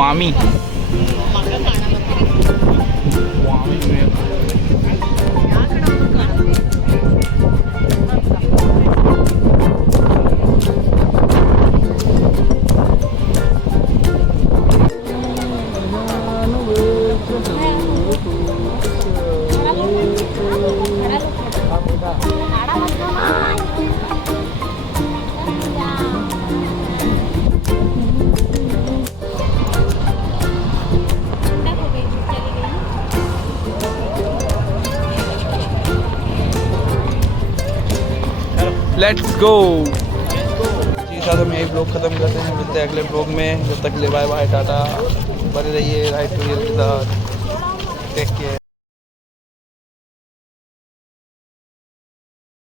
Swami let's go. जी साथ हम यही ब्लॉग खत्म करते हैं, मिलते हैं अगले ब्लॉग में। जब तक ले बाय बाय टाटा, बने रहिए राइट टू रियल के साथ। Take care.